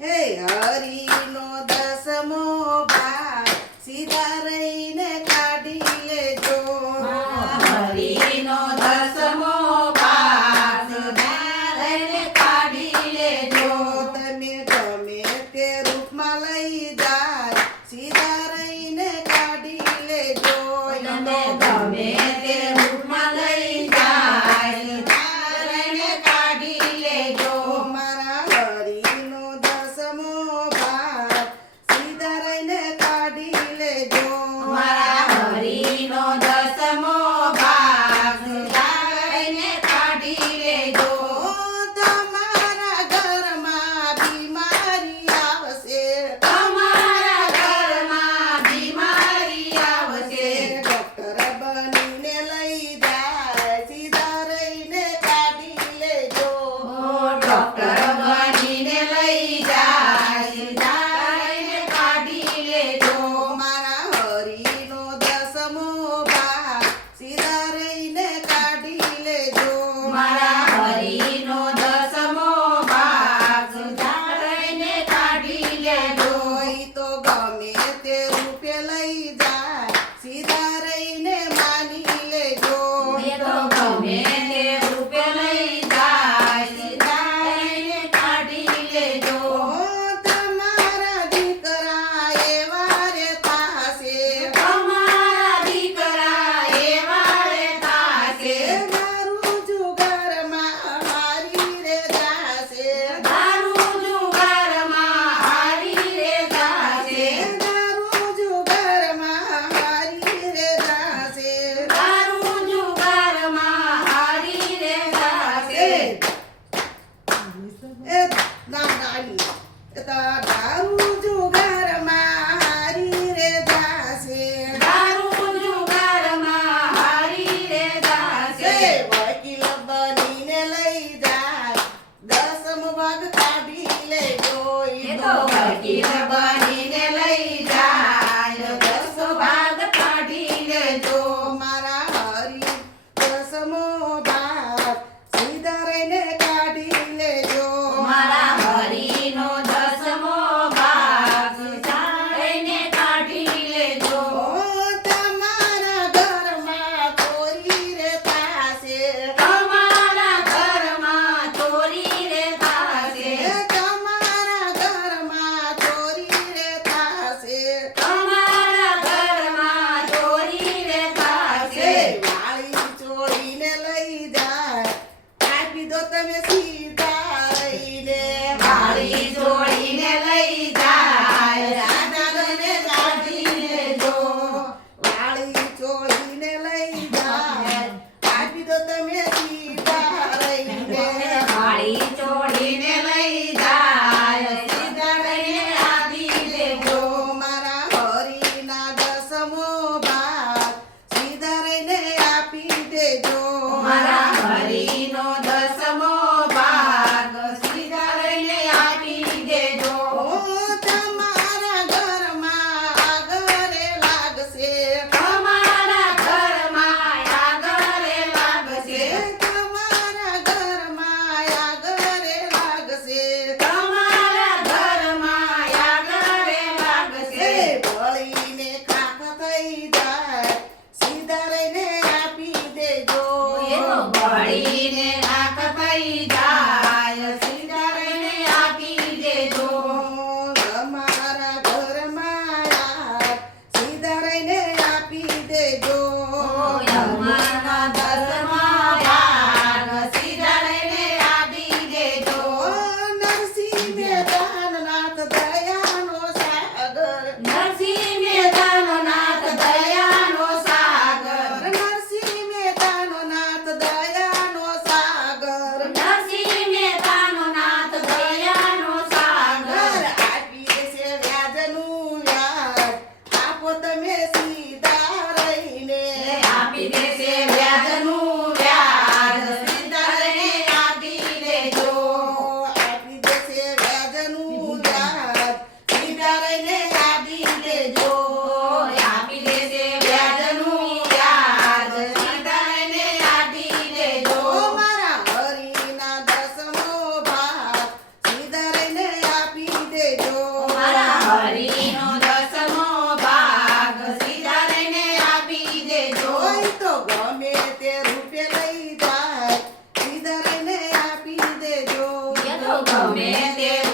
હે હરીનો દસમો ભાગ સીધા રહીને કાઢી લેજો. હરીનો દસમો ભાગ સીધા રહીને કાઢી લેજો. તમે ગમે તે રૂપમાં લઈ જાય સીધા રહીને કાઢી લેજો. તમે ગમે તે રૂપમાં લઈ જાય સીધા રહીને કાઢી લેજો. મારા હરીનો દસમો ભાગ સીધા રહીને કાઢી લેજો. મારા હરીનો દસમો ભાગ સીધા રહીને કાઢી લેજો. તમારા ઘરમાં બીમારી આવશે તમારા ઘરમાં બીમારી આવશે. ડોક્ટર બનીને લઈ જાય સીધા રહીને કાઢી લેજો. ડોક્ટર બનીને લઈ જાય સીધા રહીને કાઢી લેજો. મારા હરીનો દસમો ભાગ સીધા રહીને કાઢી લેજો. મારા હરીનો દસમો ભાગ સીધા રહીને કાઢી લેજો. ઈ તો ગમે તે રૂપે લઈ જાય સીધા રહીને માની લેજો. એ તો ગમે તે રૂપે લઈ જાય સીધા રહીને કાઢી લેજો. તમારા દીકરા એવા રે થાશે તમારા દીકરા એવા રે થાશે. મારું જુગારમાં હારી રે જાશે. દારૂ જુગારમાં હારી રે જાશે. મારું જુગારમાં હારી રે જાશે. દારૂ જુગારમાં હારી રે જાશે. એ દાદાની દારૂ જુગારમાં હારી રે જાશે. દારૂ જુગારમાં હારી રે જાશે. વકીલ બનીને લઈ જાય દસમો ભાગ કાઢી લેજો. એ તો વકીલ બનીને લઈ જાય દસમો ભાગ કાઢી લેજો. મારા હરી દસમો ભાગ સીધા રહીને કાઢી લેજો. મારા હરીનો દસમો ભાગ સીધા રહીને કાઢી લેજો. તમારા ઘરમાં ચોરી રે થાશે. તમારા ઘરમાં ચોરી રે થાશે. તમારા ઘરમાં ચોરી રે થાશે. તમારા ઘરમાં ચોરી રે થાશે. વાળી ચોરીને લઈ જાય કાપી દો તમે સીધા રહીને. વાળી ચોરીને લઈ જાય રાધાને કાઢી લેજો. વાળી ચોરીને લઈ જાય કાપી દો તમે સીધા રહીને. વાળી ચોરીને લઈ જાય સીધા રહીને આપી લેજો. મારા હરીના દસમો ભાગ સીધા રહીને આપી દેજો. મારા હરીનો દસમો ભાગ સીધા રહીને આપી દેજો. દેજો મારા હરીનો દસમો ભાગ સીધા રહીને આપી દેજો હોય તો ગમે તે રૂપે લઈ જાય સીધા રહીને આપી દેજો એ તો ગમે તે